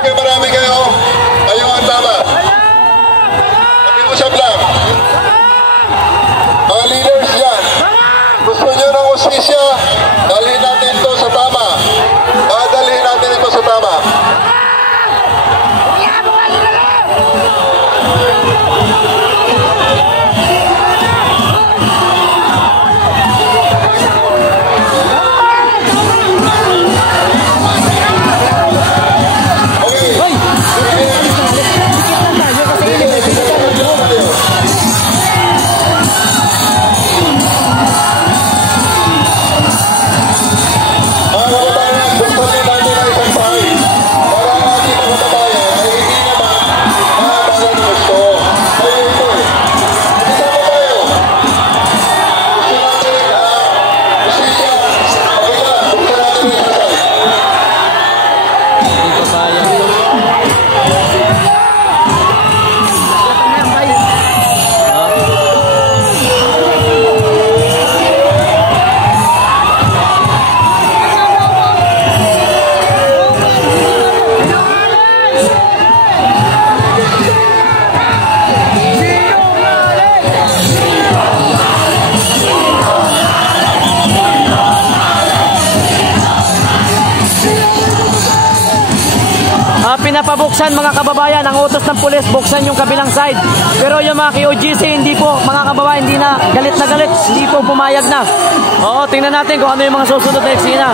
Okay, marami kayo. Ayaw ang tama. Mag-iusap lang. Mga leaders dyan, gusto nyo ng hustisya, dalhin natin ito sa tama. Dalhin natin ito sa tama. Pinapabuksan mga kababayan, ang utos ng pulis, buksan yung kabilang side. Pero yung mga KOGC, hindi po, mga kababayan, hindi na galit, hindi po pumayag na. Oo, tingnan natin kung ano yung mga susunod na eksena.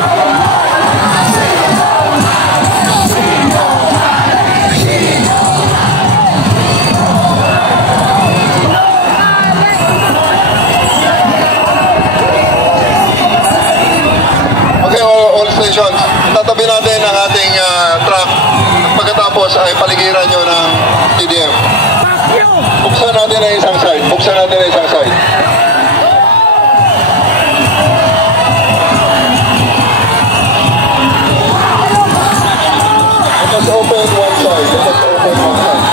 Okay, all stations, tatabi natin ang ating truck. Pagkatapos ay paligiran nyo ng TDM. Buksan natin ang isang side. Buksan natin ang isang side. Let us open one side. Let us open one side.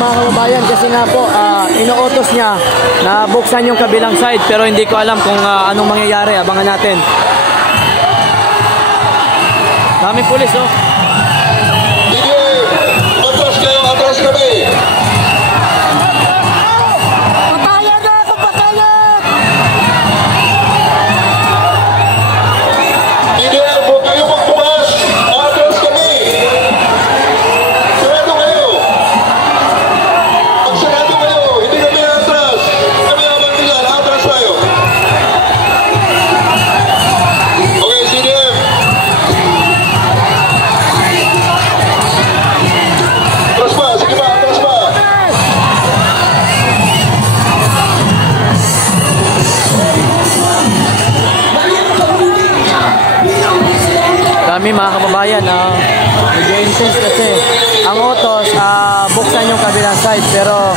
Mga kababayan, kasi nga po inuutos niya na buksan yung kabilang side, pero hindi ko alam kung anong mangyayari. Abangan natin. Daming pulis, oh. Sige, atras kayo, atras kami. Patayan na ako, patayan! Sige, huwag kayo magbukas. Atras kami. Sarado kayo. Magsarado kayo. Hindi kami atras. Kami naman nila. Atras tayo. Okay, CDM. Atras pa. Sige pa, atras pa. Kami mga kababayan, medyo intense kasi ang utos, buksan yung kabilang side, pero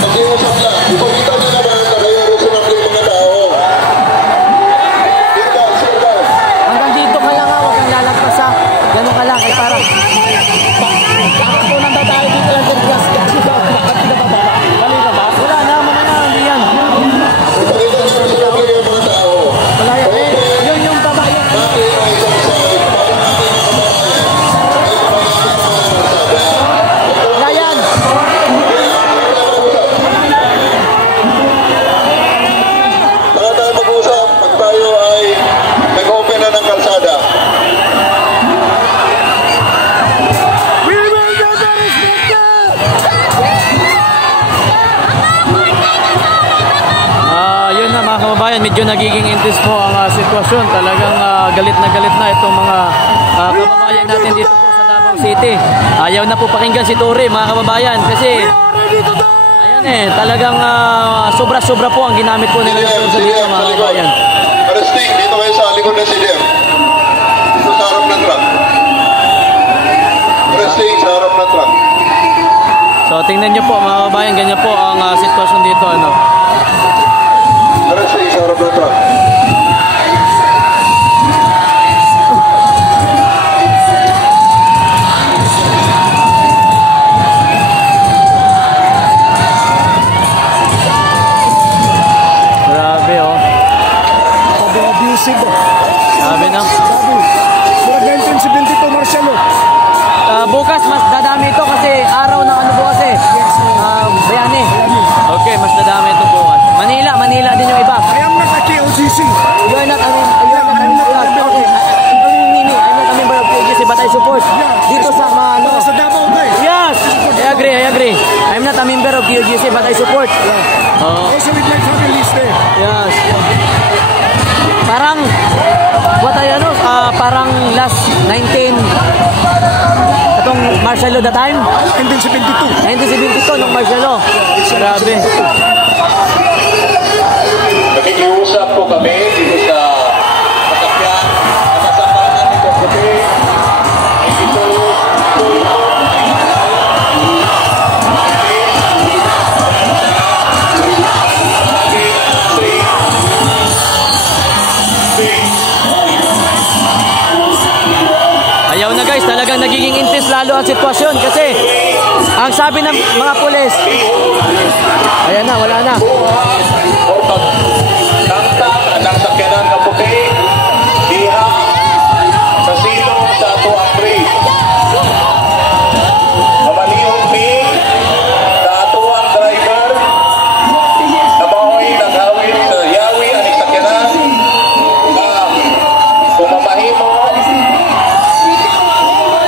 Mag-iusap lang. Ipagkita nyo naman na kayo rin sumapling mga tao. Sit down. hanggang dito ka lang, huwag kang lalagpas, ganun ka lang, ay parang punan daw tayo dito lang din gas. Wala na, mamaya, hindi yan. Ipagkita nyo rin sumapling yung mga tao. Wala yan, yun yung babae. Natin ang isang side. Wala yan. Saka tayo mag-usap pag tayo ay nag-open na ng kalsada. Yun na mga kababayan, medyo nagiging intense po ang sitwasyon. Talagang galit na itong mga kababayan natin dito po sa Davao City. Ayaw na po pakinggan si Tori mga kababayan kasi ayan talagang sobra-sobra po ang ginamit po nila sa dito mga kababayan. Arresting, dito kayo sa likod ng CDM. Dito sa harap ng truck. Arresting sa harap ng truck. So tingnan nyo po mga kababayan, ganyan po ang sitwasyon dito. Arresting sa harap ng truck. a member of DOGC, but I support. Also with my family is there. Yes. Parang, what I ano, parang last 19, itong martial law the time? 1972. 1972 nung martial law. Grabe. Nakikiusap po kami dito sa masakyan na kasamahan nito kasi ito Ayaw na guys, talagang nagiging intense lalo ang sitwasyon kasi ang sabi ng mga pulis, ayan na, wala na. o pagtangtang ng sakyanan na puti diha sa silong sa ato ang bridge. Mamalihong mi sa ato ang driver na mao'y naghawin sa yawi ang sakyanan na kung mamahimo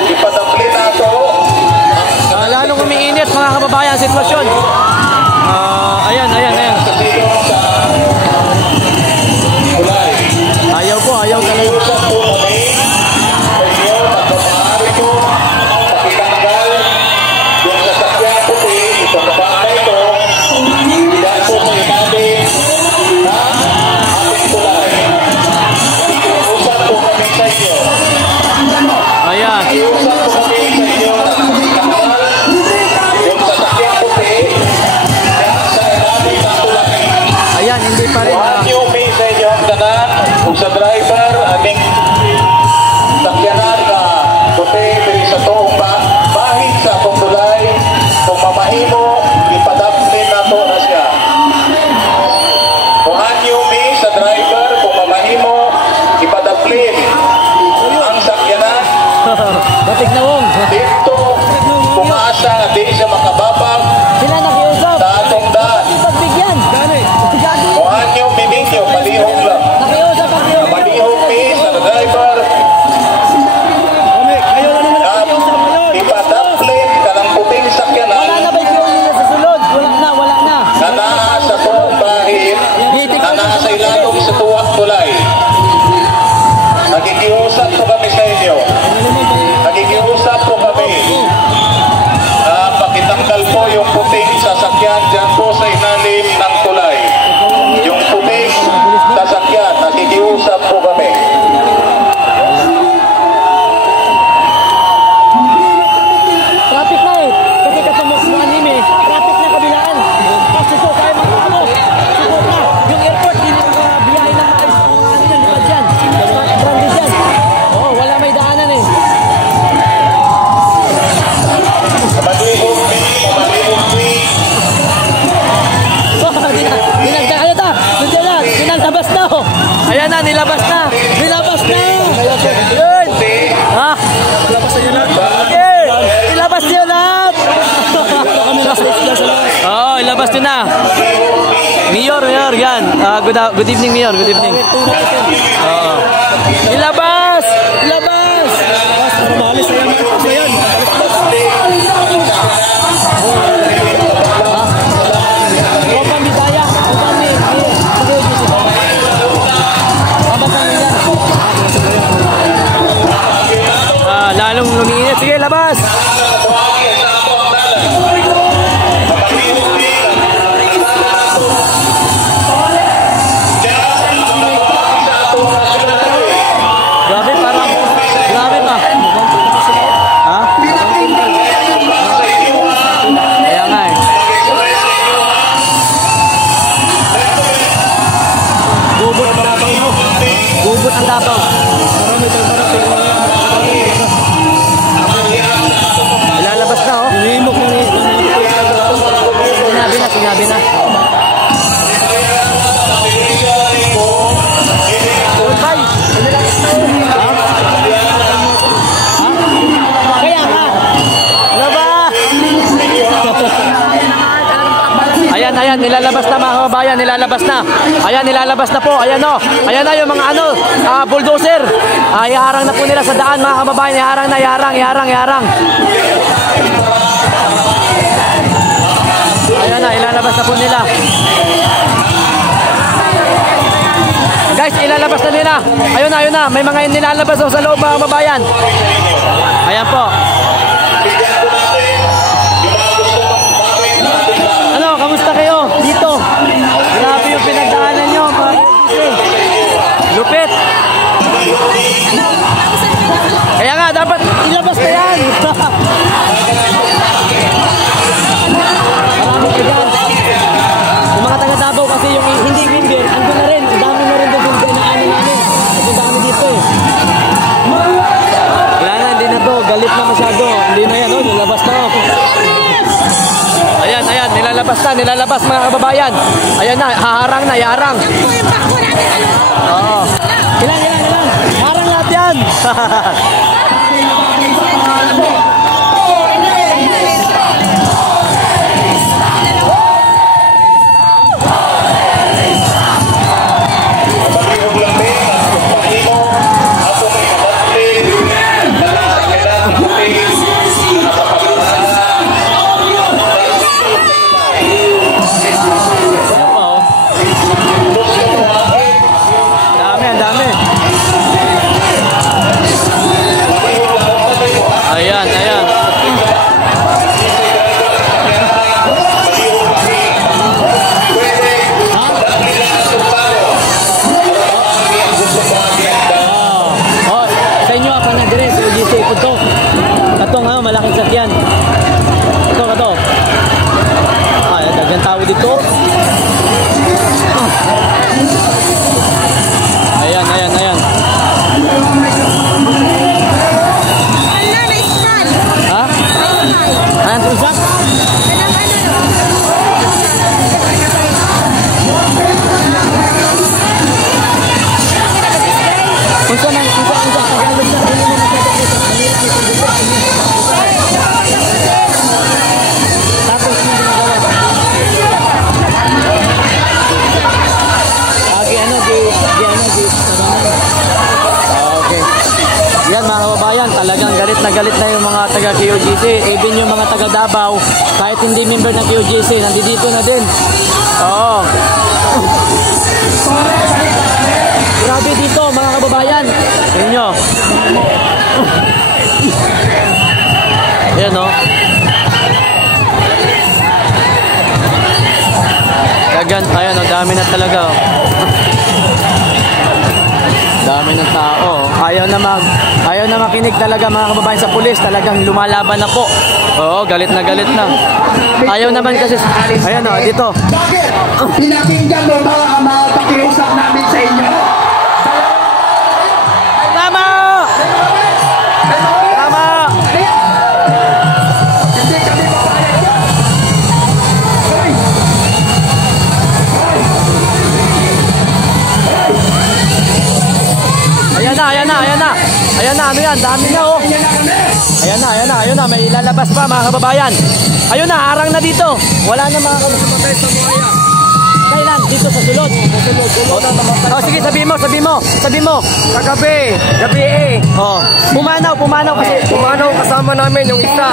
ipadapli nato Lalong umiinit mga kababayan ang sitwasyon. Ayan. sa silong sa kulay. Ayaw talaga. Usap po kami sa inyo na kung maaari po pakitanggal yung sasakyan puti, itong kabaan na ito, dahil po sa ilalim na ating tulay. Usap po kami sa inyo. Ayan. Usap po kami sa inyo na pakitanggal yung sasakyan puti dahil sa ilalim ng tulay. Ayan, hindi pa rin. Kuhaan niyo may sa inyo ang tanan kung sa driver aming sakyanan na puti diri sa tuong bahid sa atong tulay kung mamahimo ipadapnin nato na siya. Kuhaan niyo may sa driver kung mamahimo ipadapnin ang sakyanan Batik na wong. dito kung asa nga di siya makababag Sila nakiusap. sa atong daan. Pagbigyan. Kuhaan niyo may ninyo palihog lang. Nakiusap. Malihog mi sa driver Kayo na naman at nakikiusap ngayon. ipadaplit ka ng puting Wala sakyanan na ba yung nila sa sulod? Wala na. na naa sa tuwang bahid na naa sa ilalong sa tuwang tulay. Nakikiusap po kami sa inyo. Nakikiusap po kami na pakitanggal po yung puting sasakyan dyan po sa ilalim ng tulay. Yung puting sasakyan, nakikiusap po kami. Traffic na eh. Kasi katamok mo anime. Traffic na kabilaan. Suko kayo mga ano. Suko na. Yung airport, hindi nakabiyahe ng maayos. Ano yan, lipad dyan. Branded dyan. Oo, wala may daanan eh. Malihog mi. Ano ta? Nandiyan na. Nilabas na oh. Ayan na, nilabas na. Nilabas na. Yun. Ha? Okay. Ilabas niyo lahat. Oo, ilabas niyo na. Mayor, yan. Good evening, Mayor. Good evening. Oo. Ilabas! Ilabas! Maalis na yan. Opa, Midaya. Opa, lalong lumiinit. Sige, labas! Grabe, parang grabe pa. Ha? Kaya nga eh. Gubot ang tapang mo. Gubot ang tapang. Ilalabas na oh. Sinabi na. Goodbye. Kaya nga. Ano ba? Ayan, nilalabas na mga kababayan, nilalabas na. Ayan, nilalabas na po. Ayan o. Ayan na yung mga bulldozer. Iharang na po nila sa daan mga kababayan. Iharang. ilalabas na po nila. Guys, ilalabas na nila. Ayun na. May mga nilalabas sa loob mga kababayan. Ayan po. Ano, kamusta kayo dito? Grabe yung pinagdaanan nyo. Lupit. Kaya nga, dapat ilabas na yan. Marami ka dyan. Yung mga taga-Davao kasi yung hindi member, andun na rin. Ang dami na rin doon na ano namin. Ang dami dito eh. Wala na, hindi na to. Galit na masyado. Hindi na yan, oh. Nilabas na. Ayan, nilalabas mga kababayan. Ayan na, haharang na, yaharang. Oo. Ilan. Harang lahat yan. Malaking sakyan. Ito. Ay, dagang tao dito. Ayan. Ha? Ano usap? Yan mga kababayan, talagang galit na yung mga taga QGC. Even yung mga taga Davao, kahit hindi member ng QGC, nandito na din. Oo. Grabe dito mga kababayan. Tingnan nyo. Yan o. Ayan o, dami na talaga o. Dami ng tao. Ayaw na makinig talaga mga kababayan sa pulis. Talagang lumalaban na po. Oo, galit na. Ayaw naman kasi. Ayan o, dito. Bakit? Pinakinggan mo ba ang mga pakiusap namin sa inyo? Tama! Hindi kami papayag yan. Ayan na, ano yan? Dami na oh. Ayan na. May ilalabas pa mga kababayan. Ayun na, harang na dito. Wala na mga kababayan sa buhaya. Kailan? Dito sa sulod. Oh, sige, sabi mo. Kagabi. Gabi eh. Oh. Pumanaw kasi. Pumanaw kasama namin yung isa.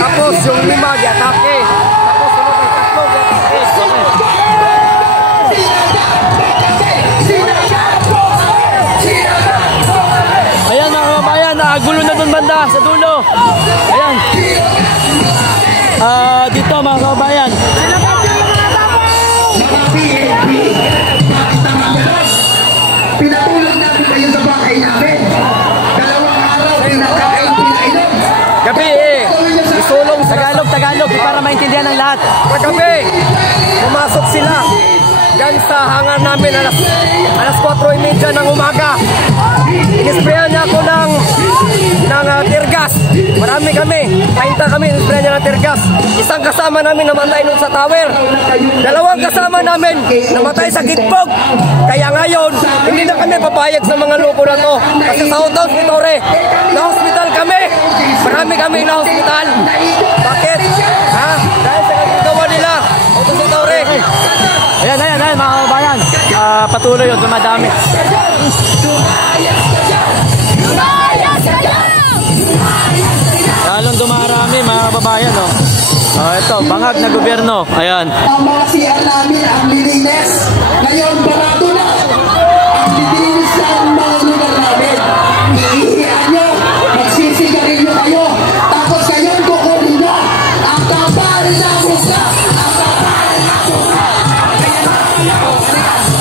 Tapos yung lima, di-atake. Tapos sunod ang tatlo, di-atake. Ayan mga kababayan, gulo na dun banda sa dulo. Ayan. Dito mga kababayan. Pinatulog natin kayo sa bahay namin. 2 araw, pinakain, pinainom. Gabi eh. Isulong Tagalog para maintindihan ng lahat. Kagabi, pumasok sila. Yan sa hangar namin alas 4:30 ng umaga. Inisprayan niya ako ng tear gas. Marami kami. 30 kami, inisprayan niya ng tear gas. Isang kasama namin namatay nun sa tower. 2 kasama namin namatay sa gitpog. Kaya ngayon, hindi na kami papayag sa mga loko na to. Kasi sa hospital, na-hospital kami. Marami kami na-hospital. Bakit? Ha? Dahil sa kagagawa nila. Hospital. Ayan mga kababayan. Patuloy yun, dumadami. Lalong dumarami mga kababayan. Oh. ito, bangag na gobyerno. Ayan. Ang mga CR namin ang lilinis. Ngayon, barado na. Ang lilinis na ang mga lugar namin. Iihiyan nyo, magsisigarilyo kayo. Tapos ngayon, kukunin na. Ang kapal na buka. Ang kapal na buka.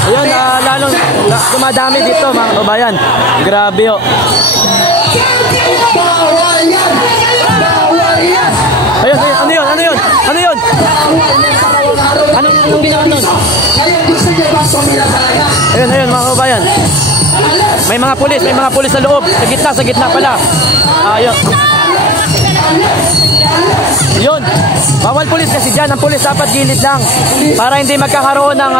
Ayun, lalong dumadami dito mga kababayan. Grabe oh. Bawal yan! Bawal yan! Ayun, ano yun? Ano yun? Ano yun? Bawal yan sa araw-araw. Anong ginawa nun? Ngayon, gusto niyo ba sumila talaga? Ayun, ayun mga kababayan. May mga pulis sa loob. Sa gitna pala. Ayun. Yun. Bawal pulis kasi dyan. Ang pulis dapat gilid lang. Para hindi magkakaroon ng...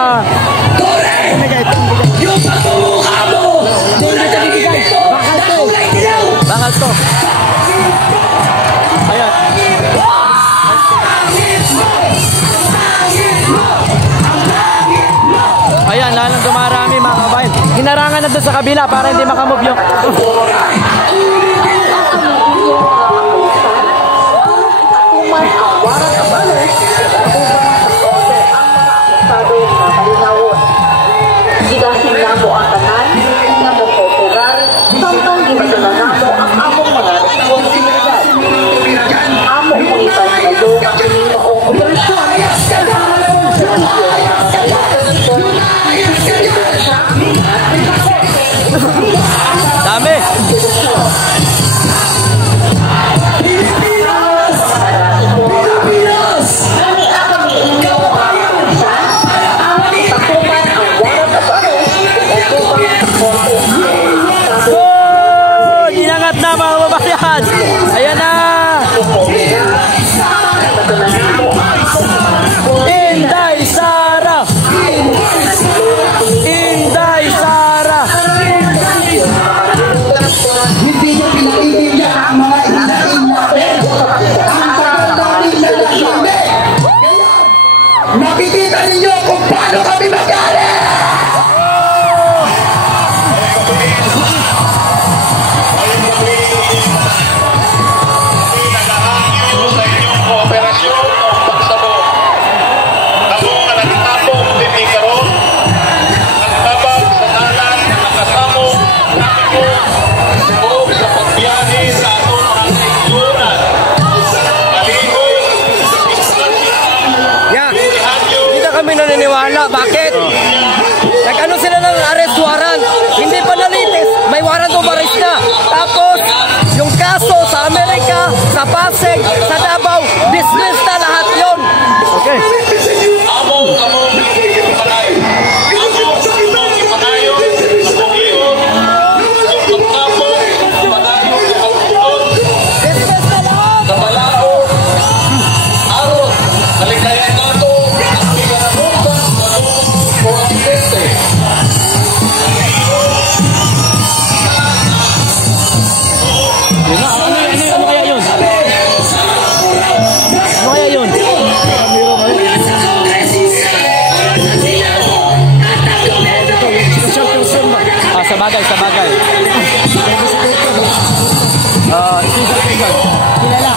Yung pagmumukha mo! Bakal to. Ayan. Ayan, lalong dumarami mga kabayan. Hinarangan na doon sa kabila para hindi makamove yung... Gidahin na mo ang tanan na mo popular samtang gimadala na mo ang among mga responsibilidad. Among pungitan kayo ang inyong operasyon. Dami! Inangat na mga kababayan! Ayan na! Inday Sara! Inday Sara! Hindi nyo pinaiintindihan ang mga inain natin. Ang tagal namin na nasyami. Nakikita ninyo kung paano kami magalit! Naniniwala. Bakit? Nag-ano sila ng arrest warrant. Hindi pa nalitis. May warrant of arrest na. Tapos, yung kaso sa Amerika, sa Pasig, sa Davao, dismiss na lahat yon. Okay. Ano kaya yun? Ano kaya yun? Sabagay. Kilala.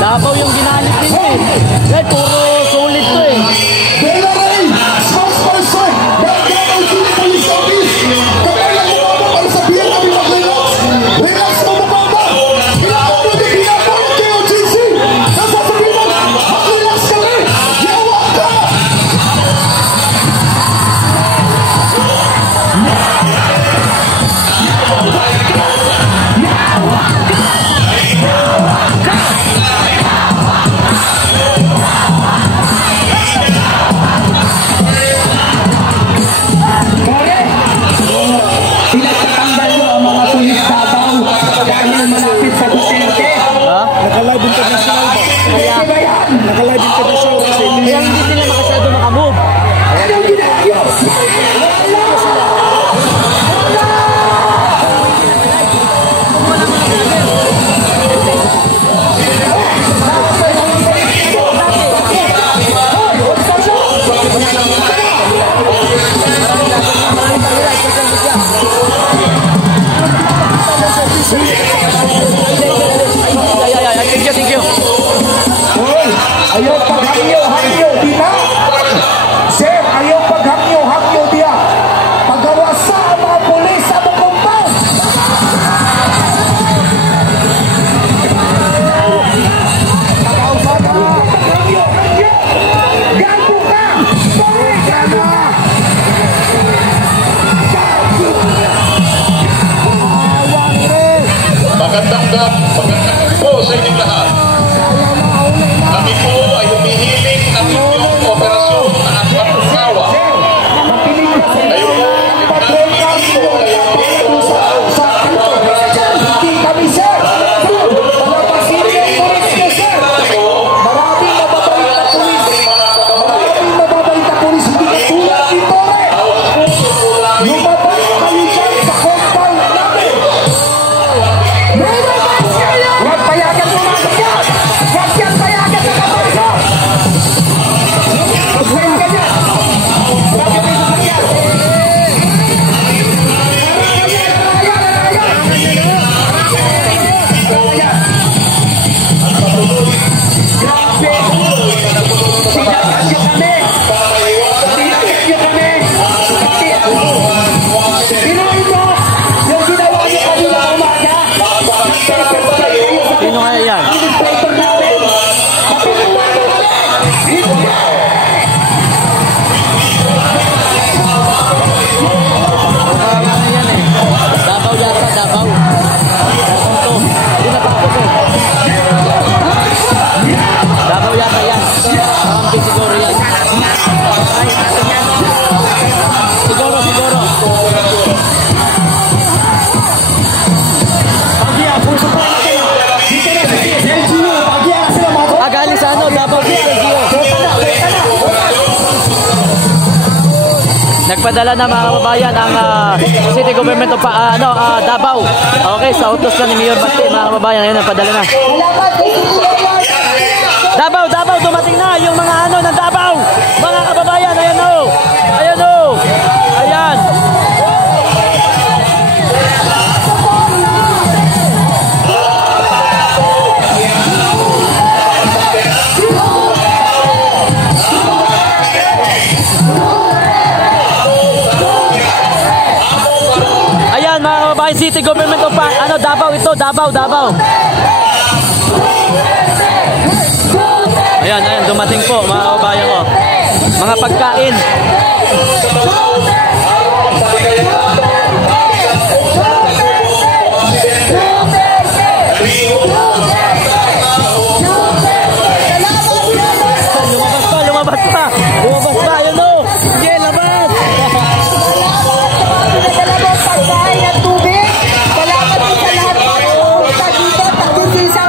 Davao yung ginalit nito eh. Eh, puro sulit to eh. tanggap, magandang po sa inyong lahat. Kami po ay humihiling ng inyong operasyon at pagkawa. Kayo po, Hindi kami, sir! Palapasin niyo ang forest niyo, sir! Maraming mababait na pulis! Maraming mababait na pulis! Hindi katulad ni Tore! Lumabas kayo dyan sa compound namin! Huwag payagan pumasok yan! Huwag yan payagan sa kapasok! Huwag payagan yan! Huwag yan payagan yan! Sino kaya yan? Davao yata, Davao. Ito, pinapakot ko. Davao yata yan. Kampi siguro yan. Siguro. Galing sa ano, Davao Sergio. Nagpadala na mga kababayan ang City Government of Davao. Okay, sa utos na ni Mayor Basti, mga kababayan, ayun, nagpadala na. Davao, dumating na yung mga ano ng Davao. Mga kababayan, ayan o. Ayan. Ayan mga kababayan, City Government of Davao ito, Davao. Ayan, dumating po mga kababayan ko. Mga pagkain. Lumabas pa, ayun o. Sige, labas. Dalawang pagkain at tubig. Salamat po sa lahat po. Dito, tagusin sa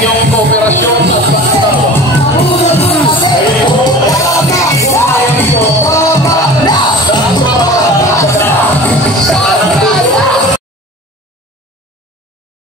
inyong kooperasyon at pagkakawa. Sa